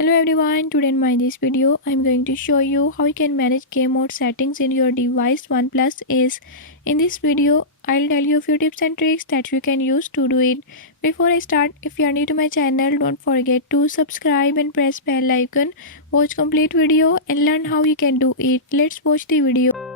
Hello everyone, today in my this video I'm going to show you how you can manage game mode settings in your device OnePlus Ace. In this video I'll tell you a few tips and tricks that you can use to do it. Before I start, if you are new to my channel, don't forget to subscribe and press bell icon. Watch complete video and learn how you can do it. Let's watch the video.